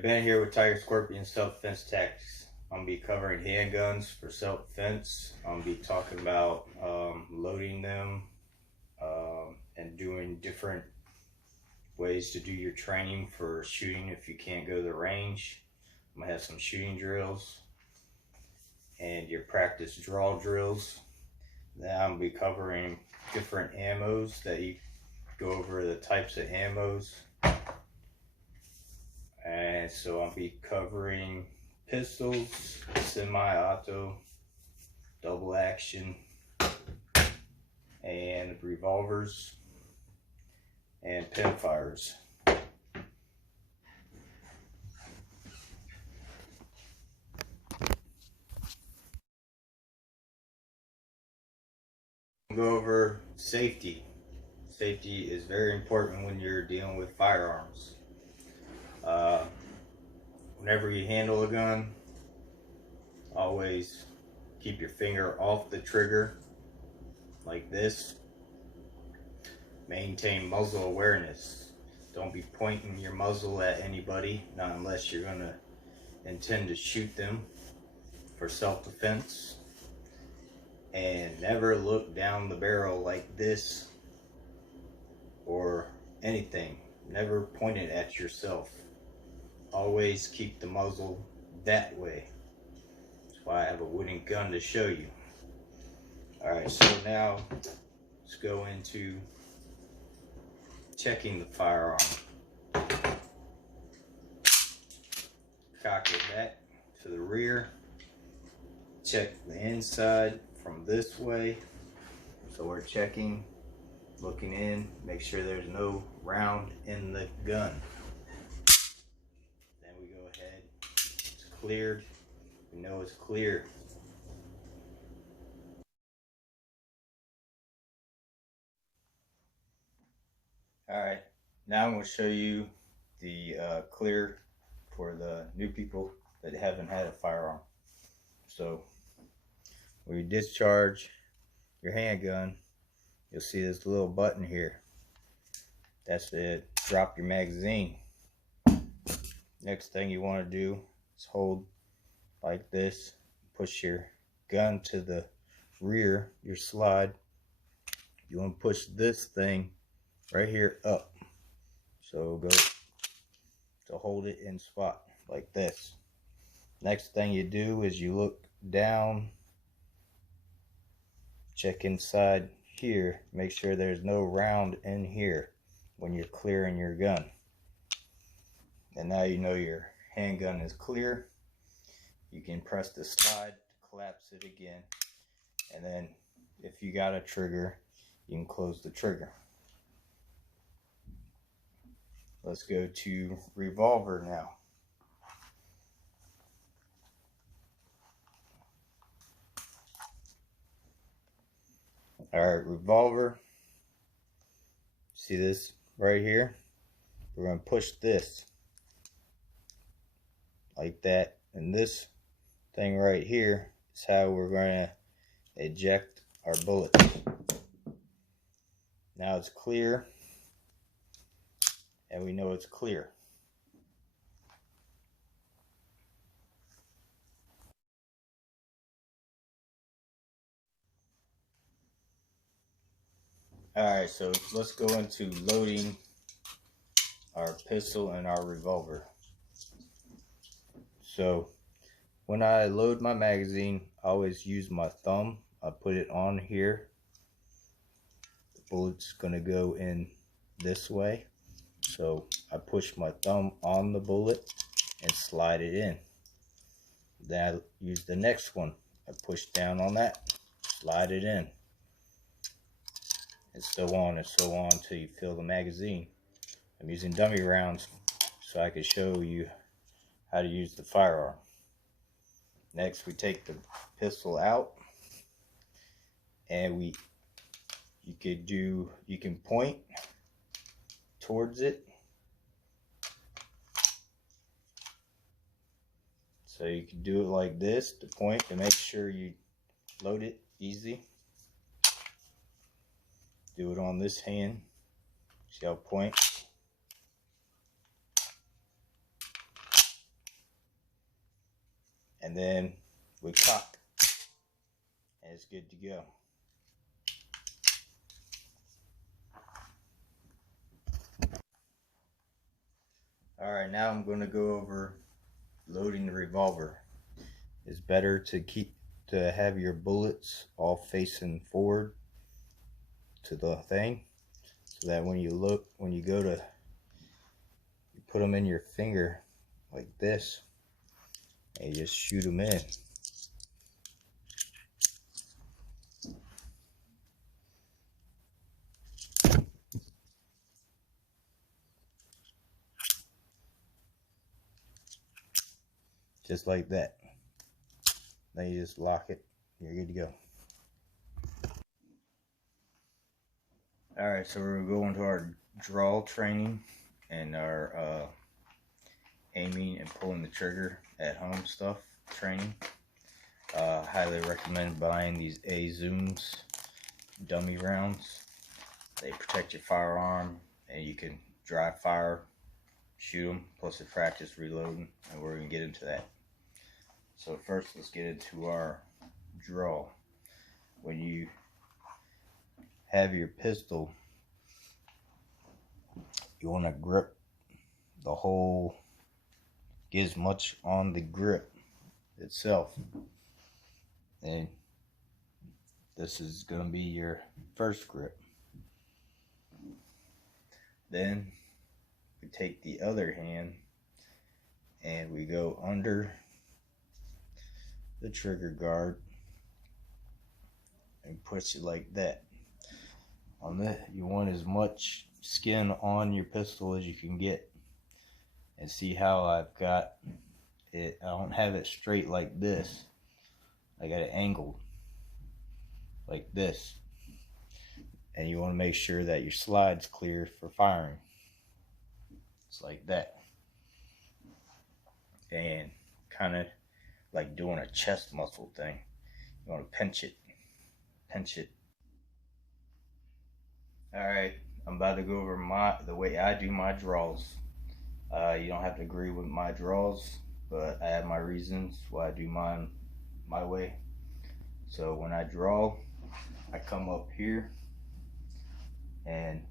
Alright, Ben here with Tiger Scorpion Self-Defense Tactics. I'm going to be covering handguns for self-defense. I'm going to be talking about loading them and doing different ways to do your training for shooting if you can't go to the range. I'm going to have some shooting drills and your practice draw drills. Then I'm going to be covering different ammos that you go over the types of ammos. And so I'll be covering pistols, semi-auto, double action, and revolvers, and pinfires. We'll go over safety. Safety is very important when you're dealing with firearms. Whenever you handle a gun, always keep your finger off the trigger like this. Maintain muzzle awareness. Don't be pointing your muzzle at anybody, not unless you're going to intend to shoot them for self-defense. And never look down the barrel like this or anything. Never point it at yourself. Always keep the muzzle that way. That's why I have a wooden gun to show you. Alright, so now let's go into checking the firearm. Cock it back to the rear. Check the inside from this way. So we're checking, looking in, make sure there's no round in the gun. Then we go ahead, it's cleared, we know it's clear. Alright, now I'm going to show you the clear for the new people that haven't had a firearm. So when you discharge your handgun, you'll see this little button here. That's to drop your magazine. Next thing you want to do is hold like this, push your gun to the rear, your slide. You want to push this thing right here up. So go to hold it in spot like this. Next thing you do is you look down, check inside here, make sure there's no round in here when you're clearing your gun. And now you know your handgun is clear. You can press the slide to collapse it again, and then if you got a trigger, you can close the trigger. Let's go to revolver now. Alright, revolver. See this right here? We're going to push this like that, and this thing right here is how we're going to eject our bullet. Now it's clear, and we know it's clear. Alright, so let's go into loading our pistol and our revolver. So when I load my magazine, I always use my thumb. I put it on here. The bullet's going to go in this way. So I push my thumb on the bullet and slide it in. Then I use the next one. I push down on that, slide it in. And so on until you fill the magazine. I'm using dummy rounds so I can show you how to use the firearm. Next, we take the pistol out, and you can point towards it. So you can do it like this to point to make sure you load it easy. Do it on this hand. See how I point? and then we cock, and it's good to go. Alright, now I'm going to go over loading the revolver. It's better to have your bullets all facing forward to the thing, so that when you go to put them in your finger like this, and you just shoot them in. Just like that. Then you just lock it, you're good to go. Alright, so we're going to our draw training and our aiming and pulling the trigger at home stuff training. Highly recommend buying these A-Zooms dummy rounds. They protect your firearm, and you can dry fire, shoot them, plus it practice reloading, and we're going to get into that. So first, let's get into our draw. When you have your pistol, you want to grip the whole, get as much on the grip itself. And this is going to be your first grip. Then we take the other hand and we go under the trigger guard and push it like that. On that, you want as much skin on your pistol as you can get. And see how I've got it, I don't have it straight like this. I got it angled like this. And you want to make sure that your slide's clear for firing. It's like that. And kind of like doing a chest muscle thing. You want to pinch it. Alright, I'm about to go over the way I do my draws. You don't have to agree with my draws, but I have my reasons why I do mine my way. So when I draw, I come up here and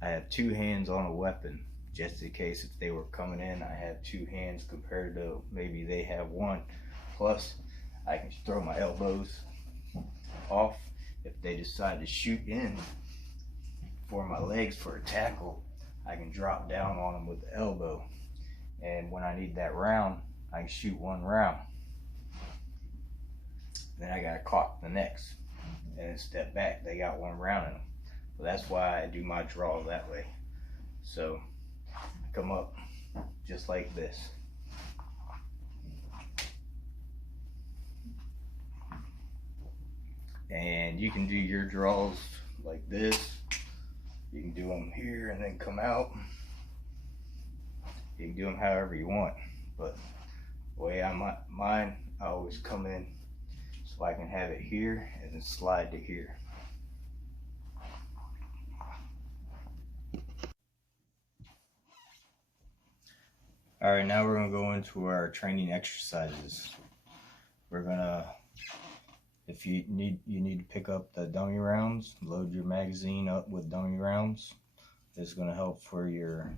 I have two hands on a weapon, just in case if they were coming in. I have two hands compared to maybe they have one. Plus, I can throw my elbows off if they decide to shoot in for my legs for a tackle. I can drop down on them with the elbow, and when I need that round, I can shoot one round. Then I gotta cock the next and then step back. They got one round in them. So that's why I do my draw that way. So I come up just like this. And you can do your draws like this. You can do them here and then come out. You can do them however you want. But the way mine, I always come in so I can have it here and then slide to here. Alright, now we're going to go into our training exercises. We're going to, if you need to pick up the dummy rounds, load your magazine up with dummy rounds. This is going to help for your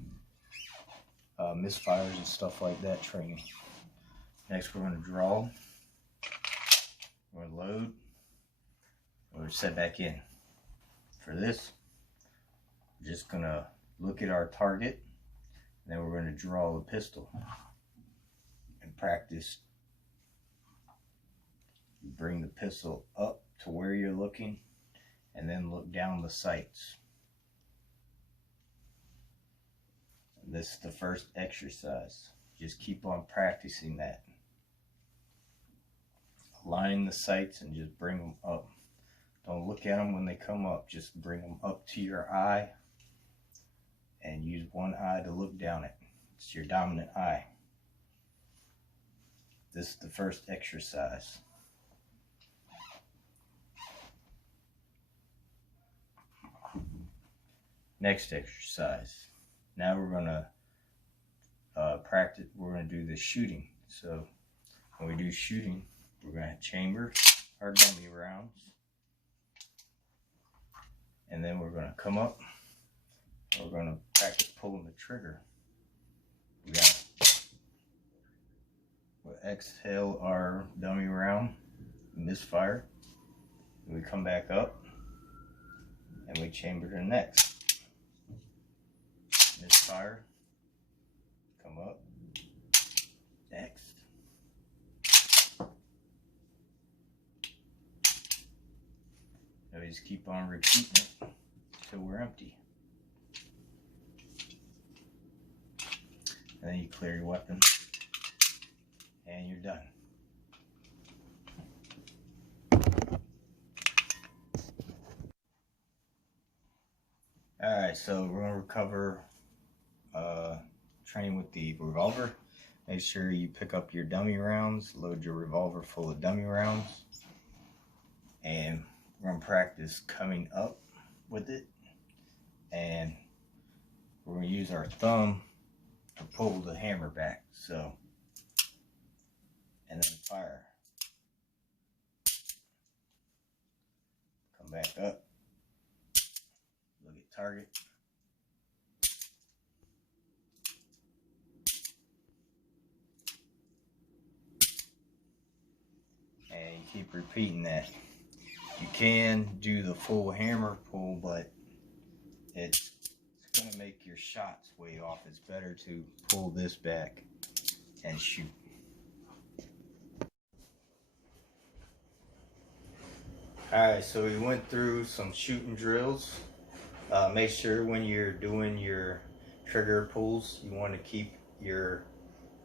misfires and stuff like that training. Next, we're going to draw. We're going to load. We're going to set back in. For this, we're just going to look at our target, and then we're going to draw the pistol and practice. Bring the pistol up to where you're looking, and then look down the sights. This is the first exercise. Just keep on practicing that. Align the sights and just bring them up. Don't look at them when they come up. Just bring them up to your eye and use one eye to look down it. It's your dominant eye. This is the first exercise. Next exercise. Now we're going to practice. We're going to do the shooting. So when we do shooting, we're going to chamber our dummy rounds. And then we're going to come up. We're going to practice pulling the trigger. We'll exhale our dummy round, misfire. We come back up and we chamber the next. Misfire, come up, next. And we just keep on repeating it until we're empty. And then you clear your weapon and you're done. Alright, so we're going to cover training with the revolver. Make sure you pick up your dummy rounds, load your revolver full of dummy rounds, and we're going to practice coming up with it, and we're going to use our thumb to pull the hammer back, so, and then fire. Come back up, look at target. And you keep repeating that. You can do the full hammer pull, but it's going to make your shots way off. It's better to pull this back and shoot. Alright, so we went through some shooting drills. Make sure when you're doing your trigger pulls, you want to keep your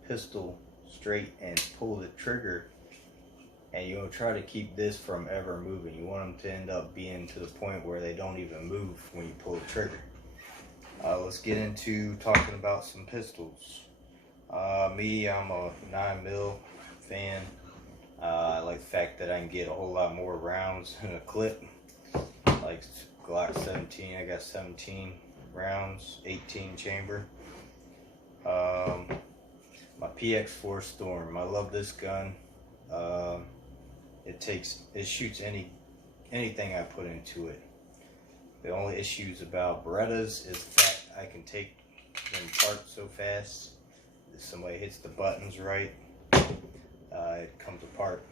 pistol straight and pull the trigger. And you'll try to keep this from ever moving. You want them to end up being to the point where they don't even move when you pull the trigger. Let's get into talking about some pistols. Me, I'm a 9mm fan. I like the fact that I can get a whole lot more rounds in a clip. Like Glock 17, I got 17 rounds, 18 chamber. My PX4 Storm, I love this gun. It shoots anything I put into it. The only issues about Berettas is the fact I can take them apart so fast. If somebody hits the buttons right, it comes apart.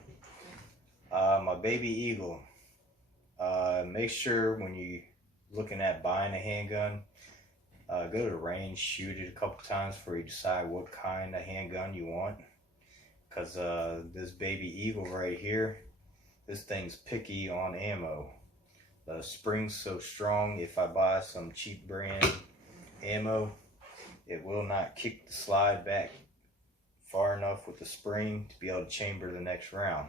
My Baby Eagle. Make sure when you're looking at buying a handgun, go to the range, shoot it a couple times before you decide what kind of handgun you want. Because this Baby Eagle right here, this thing's picky on ammo. The spring's so strong, if I buy some cheap brand ammo, it will not kick the slide back far enough with the spring to be able to chamber the next round.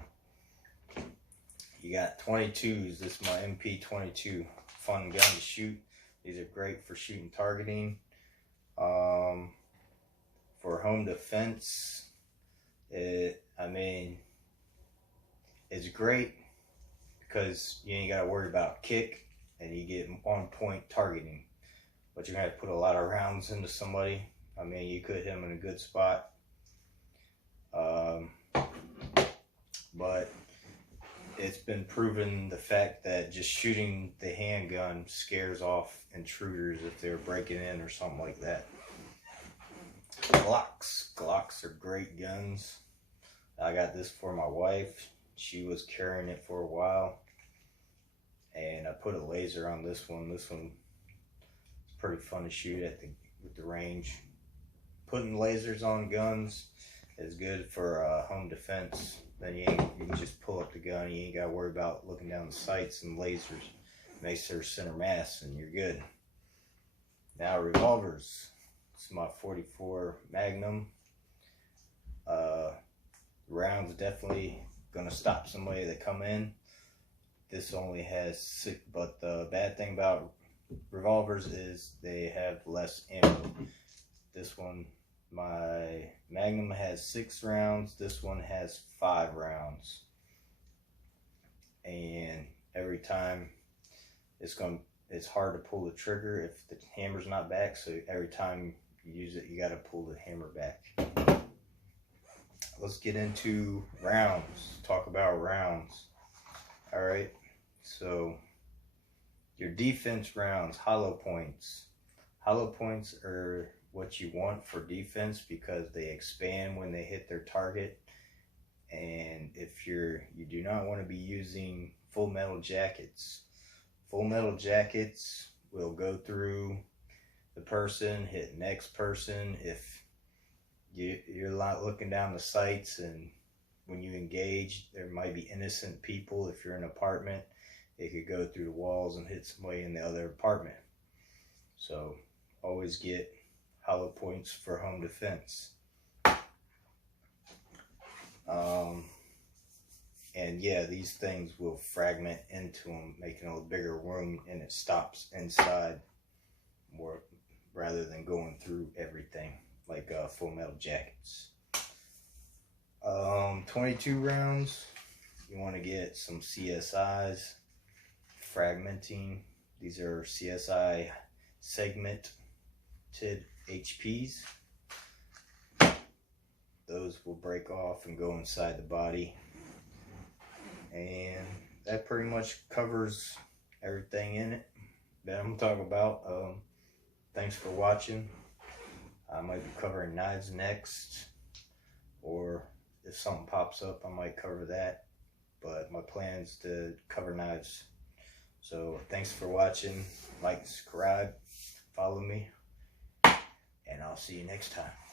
You got 22s. This is my MP22. Fun gun to shoot. These are great for shooting targeting. For home defense, it's great because you ain't got to worry about kick and you get on point targeting. But you're going to put a lot of rounds into somebody. I mean, you could hit them in a good spot. But it's been proven the fact that just shooting the handgun scares off intruders if they're breaking in or something like that. Glocks are great guns. I got this for my wife. She was carrying it for a while, and I put a laser on this one. This one is pretty fun to shoot with the range. Putting lasers on guns is good for home defense. Then you can just pull up the gun. You ain't got to worry about looking down the sights and lasers. Make sure center mass, and you're good. Now revolvers. This is my 44 Magnum. Rounds definitely gonna stop somebody that come in. This only has 6, but the bad thing about revolvers is they have less ammo. This one, my Magnum, has 6 rounds. This one has 5 rounds. And every time it's hard to pull the trigger if the hammer's not back, so every time you use it, you gotta pull the hammer back. let's get into rounds. Talk about rounds. All right. So your defense rounds, hollow points. Hollow points are what you want for defense because they expand when they hit their target. And if you do not want to be using full metal jackets. Full metal jackets will go through the person, hit next person. If you're not looking down the sights, and when you engage, there might be innocent people. If you're in an apartment, it could go through the walls and hit somebody in the other apartment. So always get hollow points for home defense. And yeah, these things will fragment into them, making a bigger room, and it stops inside more rather than going through everything like full metal jackets. 22 rounds, you want to get some CSIs, fragmenting. These are CSI segmented HPs. Those will break off and go inside the body. And that pretty much covers everything in it that I'm talking about. Thanks for watching. I might be covering knives next, or if something pops up, I might cover that. But my plan is to cover knives. So thanks for watching. Like, subscribe, follow me, and I'll see you next time.